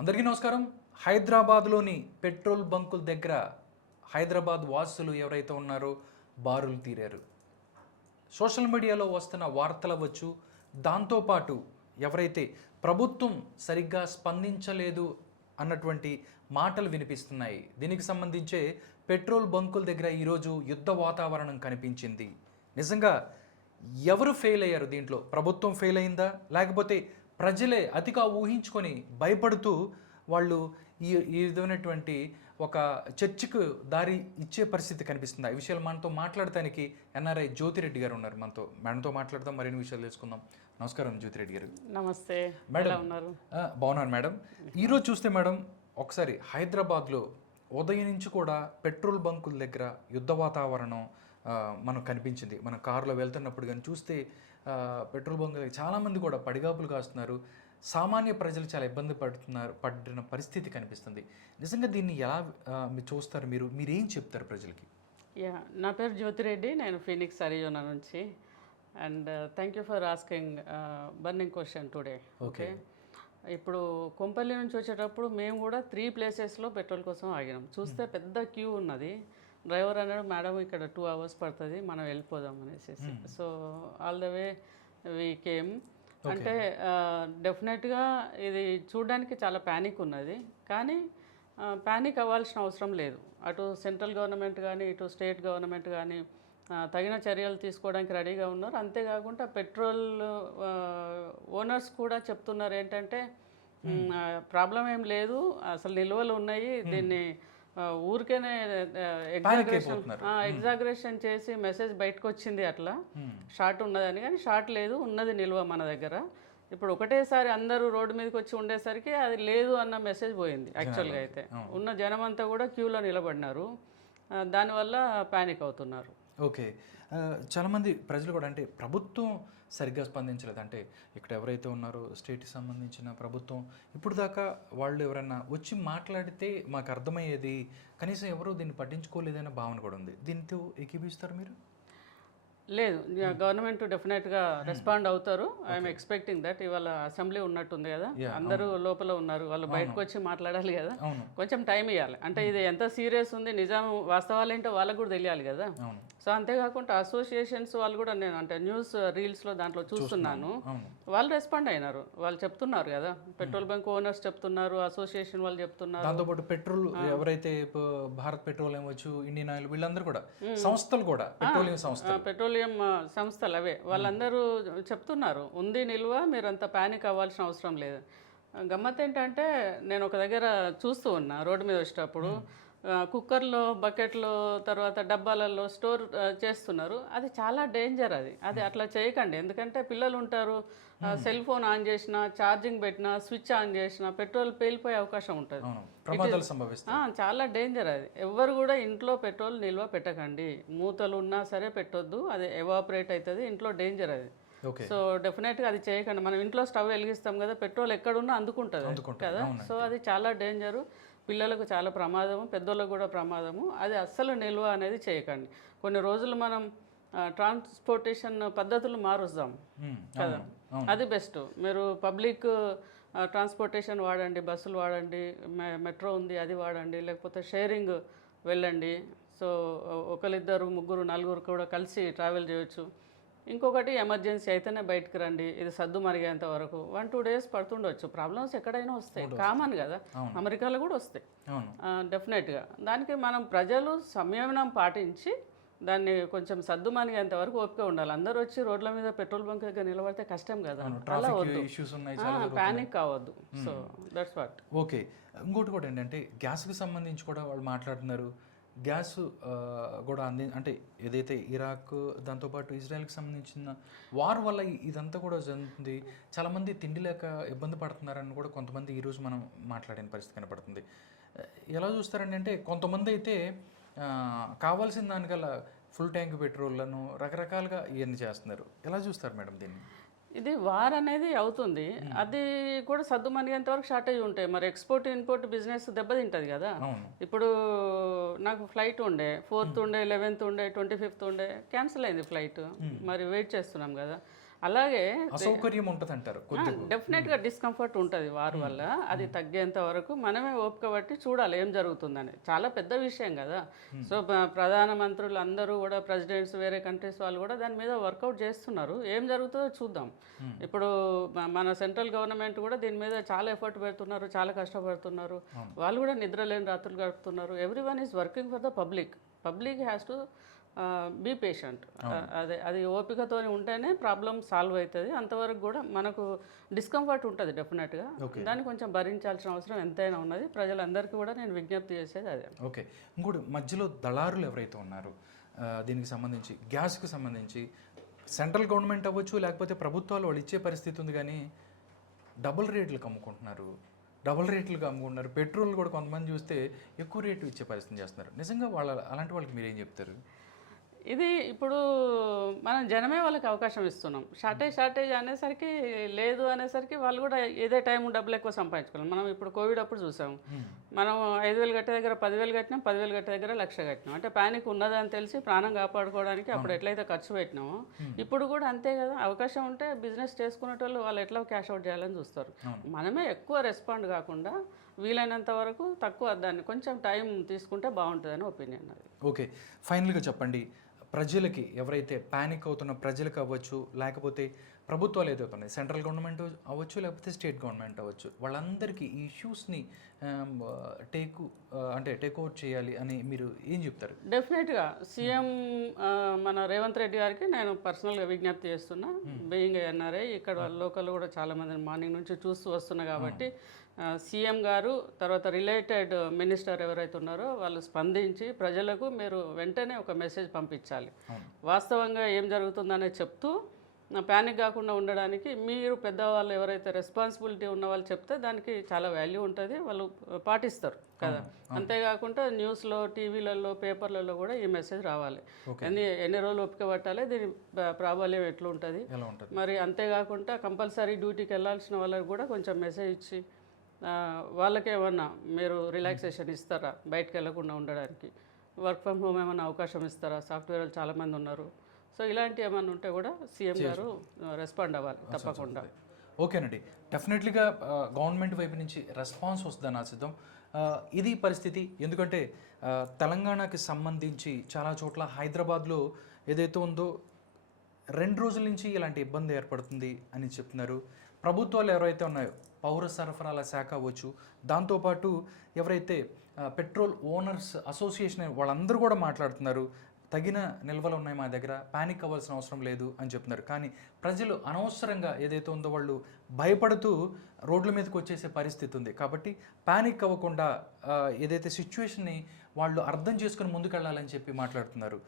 అందరికీ నమస్కారం. హైదరాబాద్లోని పెట్రోల్ బంకుల దగ్గర హైదరాబాద్ వాసులు ఎవరైతే ఉన్నారో బారులు తీరారు. సోషల్ మీడియాలో వస్తున్న వార్తలు అవ్వచ్చు, దాంతోపాటు ఎవరైతే ప్రభుత్వం సరిగ్గా స్పందించలేదు అన్నటువంటి మాటలు వినిపిస్తున్నాయి. దీనికి సంబంధించే పెట్రోల్ బంకుల దగ్గర ఈరోజు యుద్ధ వాతావరణం కనిపించింది. నిజంగా ఎవరు ఫెయిల్ అయ్యారు దీంట్లో? ప్రభుత్వం ఫెయిల్ అయిందా, లేకపోతే ప్రజలే అతిగా ఊహించుకొని భయపడుతూ వాళ్ళు ఈ విధమైనటువంటి ఒక చర్చకు దారి ఇచ్చే పరిస్థితి కనిపిస్తుంది? ఈ విషయాలు మనతో మాట్లాడటానికి ఎన్ఆర్ఐ జ్యోతిరెడ్డి గారు ఉన్నారు. మేడంతో మాట్లాడదాం, మరిన్ని విషయాలు తెలుసుకుందాం. నమస్కారం జ్యోతిరెడ్డి గారు. నమస్తే మేడం. బాగున్నాను మేడం. ఈరోజు చూస్తే మేడం, ఒకసారి హైదరాబాద్లో ఉదయం నుంచి కూడా పెట్రోల్ బంకుల దగ్గర యుద్ధ వాతావరణం మనకు కనిపించింది. మన కారులో వెళ్తున్నప్పుడు కానీ చూస్తే పెట్రోల్ బంకులు చాలామంది కూడా పడిగాపులు కాస్తున్నారు. సామాన్య ప్రజలు చాలా ఇబ్బంది పడిన పరిస్థితి కనిపిస్తుంది. నిజంగా దీన్ని ఎలా మీరు చూస్తారు? మీరేం చెప్తారు ప్రజలకి? నా పేరు జ్యోతిరెడ్డి, నేను ఫీనిక్స్ అరిజోనా నుంచి. And thank you for asking burning question today. Okay, ఇప్పుడు కొంపల్లి నుంచి వచ్చేటప్పుడు మేము కూడా 3 ప్లేసెస్లో పెట్రోల్ కోసం ఆగినాం. చూస్తే పెద్ద క్యూ ఉన్నది. డ్రైవర్ అన్నాడు, మేడం ఇక్కడ 2 hours పడుతుంది, మనం వెళ్ళిపోదాం అనేసి. So all the way we came. అంటే డెఫినెట్గా ఇది చూడడానికి చాలా ప్యానిక్ ఉన్నది, కానీ ప్యానిక్ అవ్వాల్సిన అవసరం లేదు. అటు సెంట్రల్ గవర్నమెంట్ కానీ ఇటు స్టేట్ గవర్నమెంట్ కానీ తగిన చర్యలు తీసుకోవడానికి రెడీగా ఉన్నారు. అంతేకాకుండా పెట్రోల్ ఓనర్స్ కూడా చెప్తున్నారు ఏంటంటే ప్రాబ్లం ఏం లేదు, అసలు నిల్వలు ఉన్నాయి, దీన్ని ఊరికేనే ఎగ్జాగరేషన్ చేసి మెసేజ్ బయటకు వచ్చింది అట్లా షార్ట్ ఉన్నదని. కానీ షార్ట్ లేదు, ఉన్నది నిల్వ మన దగ్గర. ఇప్పుడు ఒకటేసారి అందరూ రోడ్డు మీదకి వచ్చి ఉండేసరికి అది లేదు అన్న మెసేజ్ పోయింది. యాక్చువల్గా అయితే ఉన్న జనం అంతా కూడా క్యూలో నిలబడినారు, దానివల్ల ప్యానిక్ అవుతున్నారు. ఓకే, చాలామంది ప్రజలు కూడా అంటే ప్రభుత్వం సరిగ్గా స్పందించలేదు. అంటే ఇక్కడ ఎవరైతే ఉన్నారో స్టేట్కి సంబంధించిన ప్రభుత్వం ఇప్పుడు దాకా వాళ్ళు ఎవరన్నా వచ్చి మాట్లాడితే మాకు అర్థమయ్యేది, కనీసం ఎవరు దీన్ని పట్టించుకోలేదనే భావన కూడా ఉంది. దీంతో ఏకీభిస్తారు మీరు? లేదు, గవర్నమెంట్ డెఫినెట్గా రెస్పాండ్ అవుతారు. I'm expecting that. ఇవాళ అసెంబ్లీ ఉన్నట్టుంది కదా, అందరూ లోపల ఉన్నారు, వాళ్ళు బయటకు వచ్చి మాట్లాడాలి కదా, కొంచెం టైం ఇవ్వాలి. అంటే ఇది ఎంత సీరియస్ ఉంది, నిజం వాస్తవాలు ఏంటో వాళ్ళకు కూడా తెలియాలి కదా. సో అంతేకాకుండా అసోసియేషన్స్ వాళ్ళు కూడా, నేను అంటే న్యూస్ రీల్స్లో దాంట్లో చూస్తున్నాను, వాళ్ళు రెస్పాండ్ అయినారు. వాళ్ళు చెప్తున్నారు కదా, పెట్రోల్ బంక్ ఓనర్స్ చెప్తున్నారు, అసోసియేషన్ వాళ్ళు చెప్తున్నారు. దాంతోపాటు పెట్రోల్ ఎవరైతే భారత్ పెట్రోలియం వచ్చు, ఇండియన్ ఆయిల్, వీళ్ళందరూ కూడా సంస్థలు కూడా పెట్రోలియం సంస్థలు అవే వాళ్ళందరూ చెప్తున్నారు, ఉంది నిల్వ, మీరు అంత ప్యానిక్ అవ్వాల్సిన అవసరం లేదు. గమ్మత్ ఏంటంటే నేను ఒక దగ్గర చూస్తూ ఉన్నా, రోడ్డు మీద వచ్చేటప్పుడు కుక్కర్లో, బకెట్లో, తర్వాత డబ్బాలలో స్టోర్ చేస్తున్నారు. అది చాలా డేంజర్. అది అట్లా చేయకండి. ఎందుకంటే పిల్లలు ఉంటారు, సెల్ ఫోన్ ఆన్ చేసినా, ఛార్జింగ్ పెట్టినా, స్విచ్ ఆన్ చేసినా పెట్రోల్ పేలిపోయే అవకాశం ఉంటుంది. చాలా డేంజర్ అది. ఎవరు కూడా ఇంట్లో పెట్రోల్ నిల్వ పెట్టకండి. మూతలు ఉన్నా సరే పెట్టొద్దు, అది ఎవాపరేట్ అవుతుంది, ఇంట్లో డేంజర్ అది. సో డెఫినెట్గా అది చేయకండి. మనం ఇంట్లో స్టవ్ వెలిగిస్తాం కదా, పెట్రోల్ ఎక్కడున్నా అందుకుంటుంది కదా. సో అది చాలా డేంజరు, పిల్లలకు చాలా ప్రమాదము, పెద్దోళ్ళకు కూడా ప్రమాదము. అది అస్సలు నిల్వ అనేది చేయకండి. కొన్ని రోజులు మనం ట్రాన్స్పోర్టేషన్ పద్ధతులు మారుస్తాం కదా, అది బెస్ట్. మీరు పబ్లిక్ ట్రాన్స్పోర్టేషన్ వాడండి, బస్సులు వాడండి, మెట్రో ఉంది అది వాడండి, లేకపోతే షేరింగ్ వెళ్ళండి. సో ఒకరిద్దరు, ముగ్గురు, నలుగురు కూడా కలిసి ట్రావెల్ చేయొచ్చు. ఇంకొకటి, ఎమర్జెన్సీ అయితేనే బయటకు రండి. ఇది సద్దు మరిగేంత వరకు 1-2 days పడుతుండొచ్చు. ప్రాబ్లమ్స్ ఎక్కడైనా వస్తాయి, కామన్ కదా, అమెరికాలో కూడా వస్తాయి డెఫినెట్గా. దానికి మనం ప్రజలు సంయమనం పాటించి దాన్ని కొంచెం సద్దు మరిగేంత వరకు ఓపిక ఉండాలి. అందరూ వచ్చి రోడ్ల మీద పెట్రోల్ బంక్ దగ్గర నిలబడితే కష్టం కదా, అలా వద్దు, ప్యానిక్ కావద్దు. So that's what. ఓకే, ఇంకోటి కూడా ఏంటంటే గ్యాస్కి సంబంధించి కూడా వాళ్ళు మాట్లాడుతున్నారు. గ్యాస్ కూడా అంటే ఏదైతే ఇరాక్, దాంతోపాటు ఇజ్రాయెల్కి సంబంధించిన వార్ వల్ల ఇదంతా కూడా జరుగుతుంది. చాలామంది తిండి లేక ఇబ్బంది పడుతున్నారని కూడా కొంతమంది ఈరోజు మనం మాట్లాడిన పరిస్థితి కనపడుతుంది. ఎలా చూస్తారండి అంటే కొంతమంది అయితే కావాల్సిన దానికల్లా ఫుల్ ట్యాంక్ పెట్రోల్లను రకరకాలుగా ఇవన్నీ చేస్తున్నారు. ఎలా చూస్తారు మేడం దీన్ని? ఇది వార్ అనేది అవుతుంది, అది కూడా సద్దు మనిగేంత వరకు షార్టేజ్ ఉంటాయి. మరి ఎక్స్పోర్ట్ ఇంపోర్ట్ బిజినెస్ దెబ్బతింటుంది కదా. ఇప్పుడు నాకు ఫ్లైట్ ఉండే 4th ఉండే, 11th ఉండే, 25th ఉండే, క్యాన్సిల్ అయింది ఫ్లైట్. మరి వెయిట్ చేస్తున్నాం కదా. అలాగే అసౌకర్యం ఉంటుంది అంటారు కొద్దిగా. డెఫినెట్గా డిస్కంఫర్ట్ ఉంటుంది వారి వల్ల. అది తగ్గేంత వరకు మనమే ఓపిక బట్టి చూడాలి ఏం జరుగుతుందని. చాలా పెద్ద విషయం కదా. సో ప్రధానమంత్రులు అందరూ కూడా, ప్రెసిడెంట్స్ వేరే కంట్రీస్ వాళ్ళు కూడా దాని మీద వర్కౌట్ చేస్తున్నారు. ఏం జరుగుతుందో చూద్దాం. ఇప్పుడు మన సెంట్రల్ గవర్నమెంట్ కూడా దీని మీద చాలా ఎఫర్ట్ పెడుతున్నారు, చాలా కష్టపడుతున్నారు. వాళ్ళు కూడా నిద్రలేని రాత్రులు గడుపుతున్నారు. Everyone is working for the public. Public has to be patient. అది ఓపికతో ఉంటేనే ప్రాబ్లం సాల్వ్ అవుతుంది. అంతవరకు కూడా మనకు డిస్కంఫర్ట్ ఉంటుంది డెఫినెట్గా. దాన్ని కొంచెం భరించాల్సిన అవసరం ఎంతైనా ఉన్నది. ప్రజలందరికీ కూడా నేను విజ్ఞప్తి చేసేది అదే. ఓకే, ఇంకోటి మధ్యలో దళారులు ఎవరైతే ఉన్నారో దీనికి సంబంధించి, గ్యాస్కి సంబంధించి సెంట్రల్ గవర్నమెంట్ అవ్వచ్చు లేకపోతే ప్రభుత్వాలు వాళ్ళు ఇచ్చే పరిస్థితి ఉంది, కానీ డబుల్ రేట్లకు అమ్ముకుంటున్నారు. పెట్రోల్ కూడా కొంతమంది చూస్తే ఎక్కువ రేటు ఇచ్చే పరిస్థితి చేస్తున్నారు. నిజంగా అలాంటి వాళ్ళకి మీరేం చెప్తారు? ఇది ఇప్పుడు మనం జనమే వాళ్ళకి అవకాశం ఇస్తున్నాం. షార్టేజ్ అనేసరికి లేదు అనేసరికి వాళ్ళు కూడా ఏదే టైం డబ్బులు ఎక్కువ సంపాదించుకోవాలి. మనం ఇప్పుడు కోవిడ్ అప్పుడు చూసాం. మనం 5,000 కట్టే దగ్గర 10,000 కట్టినాం, 10,000 కట్టే దగ్గర 1,00,000 కట్టినాం. అంటే ప్యానిక్ ఉన్నదని తెలిసి ప్రాణం కాపాడుకోవడానికి అప్పుడు ఎట్లయితే ఖర్చు పెట్టినామో ఇప్పుడు కూడా అంతే కదా. అవకాశం ఉంటే బిజినెస్ చేసుకునేటోళ్ళు వాళ్ళు ఎట్లా క్యాష్ అవుట్ చేయాలని చూస్తారు. మనమే ఎక్కువ రెస్పాండ్ కాకుండా వీలైనంత వరకు తక్కువ దాన్ని కొంచెం టైం తీసుకుంటే బాగుంటుందని ఒపీనియన్ అది. ఓకే, ఫైనల్గా చెప్పండి, ప్రజలకి ఎవరైతే ప్యానిక్ అవుతున్న ప్రజలకు అవ్వచ్చు, లేకపోతే ప్రభుత్వాలు ఏదైతే ఉన్నాయి, సెంట్రల్ గవర్నమెంట్ అవ్వచ్చు లేకపోతే స్టేట్ గవర్నమెంట్ అవ్వచ్చు, వాళ్ళందరికీ ఈ ఇష్యూస్ని టేక్ ఓవర్ చేయాలి అని మీరు ఏం చెప్తారు? డెఫినెట్గా సీఎం మన రేవంత్ రెడ్డి గారికి నేను పర్సనల్గా విజ్ఞప్తి చేస్తున్నా. బీయింగ్ ఎన్ఆర్ఐ ఇక్కడ లోకల్ కూడా చాలామందిని మార్నింగ్ నుంచి చూస్తూ వస్తున్నా కాబట్టి సీఎం గారు తర్వాత రిలేటెడ్ మినిస్టర్ ఎవరైతే ఉన్నారో వాళ్ళు స్పందించి ప్రజలకు మీరు వెంటనే ఒక మెసేజ్ పంపించాలి. వాస్తవంగా ఏం జరుగుతుందనే చెప్తూ ప్యానిక్ కాకుండా ఉండడానికి మీరు పెద్దవాళ్ళు ఎవరైతే రెస్పాన్సిబిలిటీ ఉన్న వాళ్ళు చెప్తే దానికి చాలా వాల్యూ ఉంటుంది, వాళ్ళు పాటిస్తారు కదా. అంతేకాకుండా న్యూస్లో, టీవీలలో, పేపర్లలో కూడా ఈ మెసేజ్ రావాలి. ఎన్ని రోజులు ఓపిక పట్టాలి, దీని ప్రాబల్యం ఎట్లుంటుంది మరి. అంతేకాకుండా కంపల్సరీ డ్యూటీకి వెళ్ళాల్సిన వాళ్ళకి కూడా కొంచెం మెసేజ్ ఇచ్చి వాళ్ళకేమన్నా మీరు రిలాక్సేషన్ ఇస్తారా, బయటకు వెళ్ళకుండా ఉండడానికి వర్క్ ఫ్రమ్ హోమ్ ఏమన్నా అవకాశం ఇస్తారా, సాఫ్ట్వేర్ వాళ్ళు చాలామంది ఉన్నారు. సో ఇలాంటి ఏమన్నా ఉంటే కూడా సీఎం గారు రెస్పాండ్ అవ్వాలి తప్పకుండా. ఓకేనండి, డెఫినెట్లీగా గవర్నమెంట్ వైపు నుంచి రెస్పాన్స్ వస్తుందని ఆశిద్దాం. ఇది పరిస్థితి. ఎందుకంటే తెలంగాణకి సంబంధించి చాలా చోట్ల హైదరాబాద్లో ఏదైతే ఉందో 2 రోజుల నుంచి ఇలాంటి ఇబ్బంది ఏర్పడుతుంది అని చెప్తున్నారు. ప్రభుత్వాలు ఎవరైతే ఉన్నాయో, పౌర సరఫరాల శాఖ అవ్వచ్చు, దాంతోపాటు ఎవరైతే పెట్రోల్ ఓనర్స్ అసోసియేషన్ వాళ్ళందరూ కూడా మాట్లాడుతున్నారు. తగిన నిల్వలు ఉన్నాయి మా దగ్గర, ప్యానిక్ అవ్వాల్సిన అవసరం లేదు అని చెప్తున్నారు. కానీ ప్రజలు అనవసరంగా ఏదైతే ఉందో వాళ్ళు భయపడుతూ రోడ్ల మీదకి వచ్చేసే పరిస్థితి ఉంది. కాబట్టి ప్యానిక్ అవ్వకుండా ఏదైతే సిచ్యువేషన్ని వాళ్ళు అర్థం చేసుకుని ముందుకెళ్ళాలని చెప్పి మాట్లాడుతున్నారు.